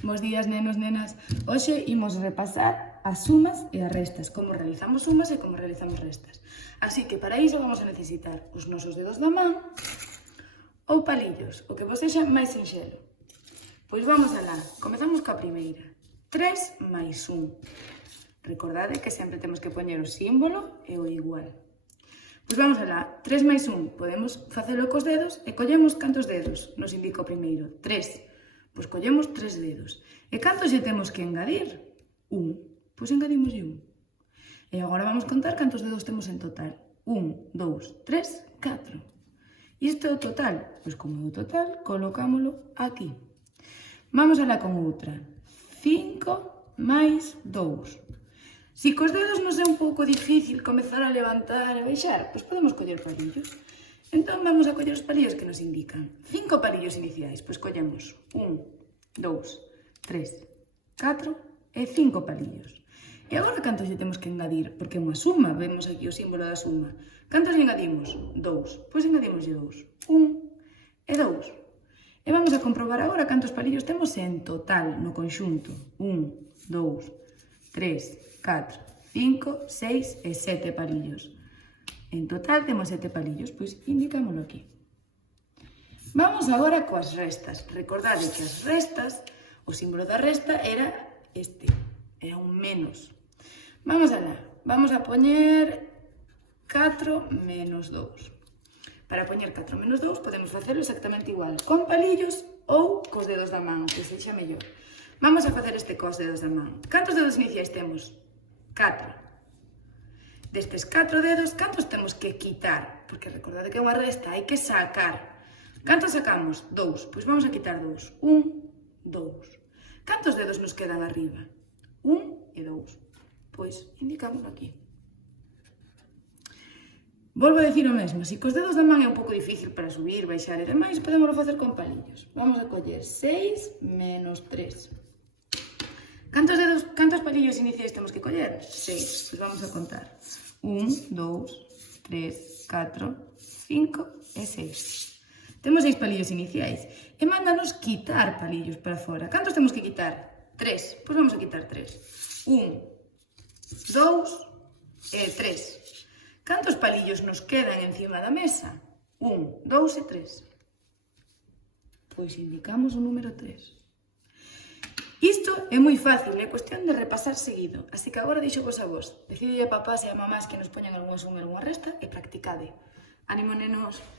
Bos días, nenos, nenas. Hoxe imos repasar as sumas e as restas, como realizamos sumas e como realizamos restas. Así que para iso vamos a necesitar os nosos dedos da man ou palillos, o que vos sexa máis sinxelo. Pois vamos alá, comezamos coa primeira. 3 máis 1. Recordade que sempre temos que poñer o símbolo e o igual. Pois vamos alá, 3 máis 1, podemos facelo cos dedos e collemos cantos dedos, nos indica o primeiro, 3. Pois collemos 3 dedos. E cantos lle temos que engadir? 1. Pois engadimos 1. E agora vamos contar cantos dedos temos en total. 1, 2, 3, 4. Isto é o total. Pois como é o total, colocámolo aquí. Vamos alá con outra. 5 máis 2. Se cos dedos nos é un pouco difícil comezar a levantar e baixar, pois podemos coller palillos. Entón vamos a coller os palillos que nos indican. 5 palillos iniciais, pois collemos 1, 2, 3, 4 e 5 palillos. E agora cantos lle temos que engadir? Porque é unha suma, vemos aquí o símbolo da suma. Cantos lle engadimos? 2. Pois engadimos 2. 1 e 2. E vamos a comprobar agora cantos palillos temos en total, no conxunto. 1, 2, 3, 4, 5, 6 e 7 palillos. En total temos 7 palillos, pois indicámoslo aquí. Vamos agora coas restas. Recordade que as restas, o símbolo da resta era este, era un menos. Vamos alá, vamos a poñer 4 menos 2. Para poñer 4 menos 2 podemos facelo exactamente igual, con palillos ou cos dedos da man, que sexa mellor. Vamos a facer este cos dedos da man. Cantos dedos iniciais temos? 4. Destes 4 dedos, cantos temos que quitar? Porque recordade que é unha resta, hai que sacar. Cantos sacamos? 2. Pois vamos a quitar 2. 1, 2. Cantos dedos nos quedan arriba? 1 e 2. Pois indicámoslo aquí. Volvo a decir o mesmo, se cos dedos da man é un pouco difícil para subir, baixar e demais, podemos facer con palillos. Vamos a coller 6 menos 3. Cantos palillos iniciais temos que coller? 6. Pois vamos a contar. 1, 2, 3, 4, 5 e 6. Temos 6 palillos iniciais. E mándanos quitar palillos para fora. Cantos temos que quitar? 3. Pois vamos a quitar 3. 1, 2 e 3. Cantos palillos nos quedan encima da mesa? 1, 2 e 3. Pois indicamos o número 3. Isto é moi fácil, é cuestión de repasar seguido. Así que agora deixo vos a vos. Decidide a papás e a mamás que nos poñan algunha suma e algunha resta e practicade. Ánimo, nenos!